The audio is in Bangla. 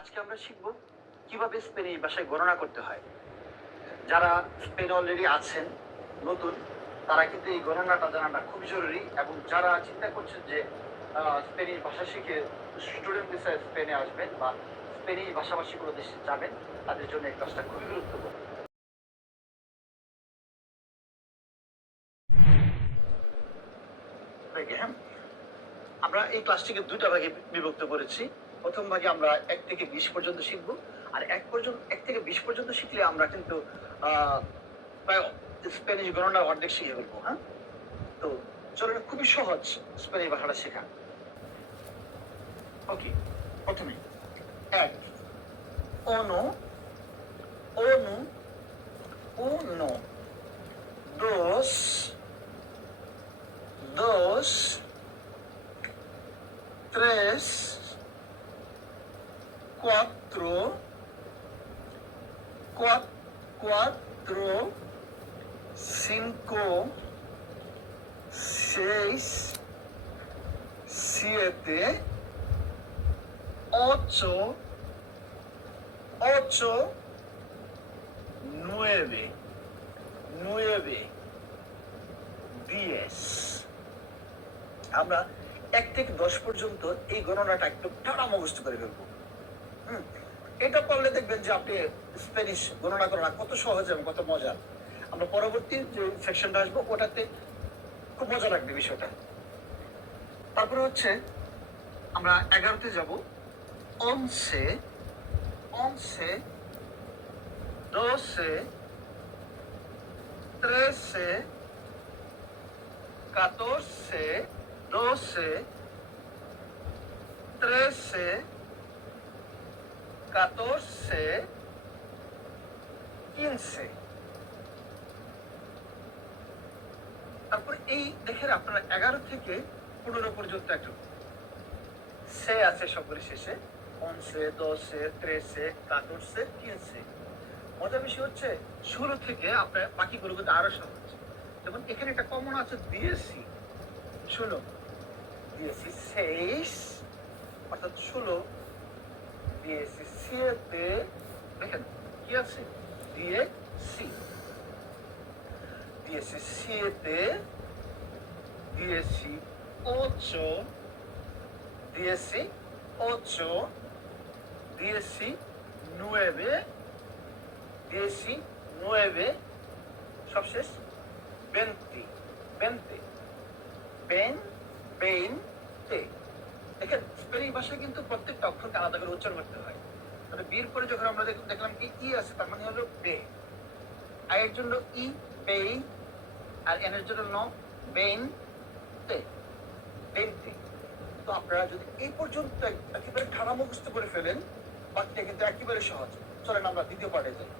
আজকে আমরা শিখব কিভাবে স্পেনিশ ভাষায় গণনা করতে হয়। যারা স্পেনে অলরেডি আছেন নতুন, তারা কিন্তু এই গণনাটা জানাটা খুবই জরুরি, এবং যারা চিন্তা করছেন যে স্পেনিশ ভাষা শিখে স্টুডেন্ট ভিসায় স্পেনে আসবেন বা স্পেনিশ ভাষাভাষী কোনো দেশে যাবেন, তাদের জন্য এই ক্লাসটা খুবই গুরুত্বপূর্ণ। হ্যাঁ, আমরা এই ক্লাসটিকে দুটা ভাগে বিভক্ত করেছি। প্রথম ভাগে আমরা 1 থেকে 20 পর্যন্ত শিখব, আর 1 থেকে 20 পর্যন্ত শিখলে আমরা কিন্তু প্রায় স্প্যানিশ গণনার অর্ধেক শিখে ফেলবো। হ্যাঁ, তো চলুন, খুবই সহজ স্প্যানিশ ভাষাটা শেখা। ওকে, প্রথমে 1, uno, uno, uno, 2, 2, 3, 4, 4, 5, 6, 7, 8, 8, 9, 9, 10। আমরা 1 থেকে 10 পর্যন্ত এই গণনাটা একটু টানা মুখস্থ করে ফেলবো। এটা করলে দেখবেন যে আপনি স্প্যানিশ গণনা করা কত সহজ এবং কত মজার। আমরা পরবর্তী যে সেকশনটা আসবো ওটাতে খুব মজা লাগবে বিষয়টা। তারপরে হচ্ছে আমরা 11তে যাব। 11, 11, 12, 13, 14, 12, 13, 14, 15। তারপর এই দেখেন আপনারা 11 থেকে 15 পর্যন্ত একটু সে আছে সবগুলি শেষে। 11, 12, 13, 14, 15। মজার বিষয় হচ্ছে 16 থেকে আপনার বাকিগুলো কিন্তু আরো সহজ। যেমন এখানে একটা কমন আছে দিয়েছি 16, দিয়েছি 6, অর্থাৎ 16, দিয়েছি 7, দেখেন কি আছে দিয়েছি, দিয়েছি 7, দিয়েছি 8, দিয়েছি 8, দিয়েছি 9, দিয়েছি 9, সবশেষ 20, 20, 20। দেখেন স্পেনিশ ভাষায় কিন্তু প্রত্যেকটা অক্ষরকে আলাদা করে উচ্চারণ করতে হয়। তবে বিয়ের পরে যখন আমরা দেখলাম কি ই আছে, তার মানে হলো বে। আই এর জন্য ই, বে, আর এন এর জন্য ন, বেন, তে, বেনতে। তো আপনারা যদি এই পর্যন্ত একেবারে ঠাড়া মুখস্থ করে ফেলেন, বাকিটা কিন্তু একেবারে সহজ। চলেন আমরা দ্বিতীয় পার্টে যাই।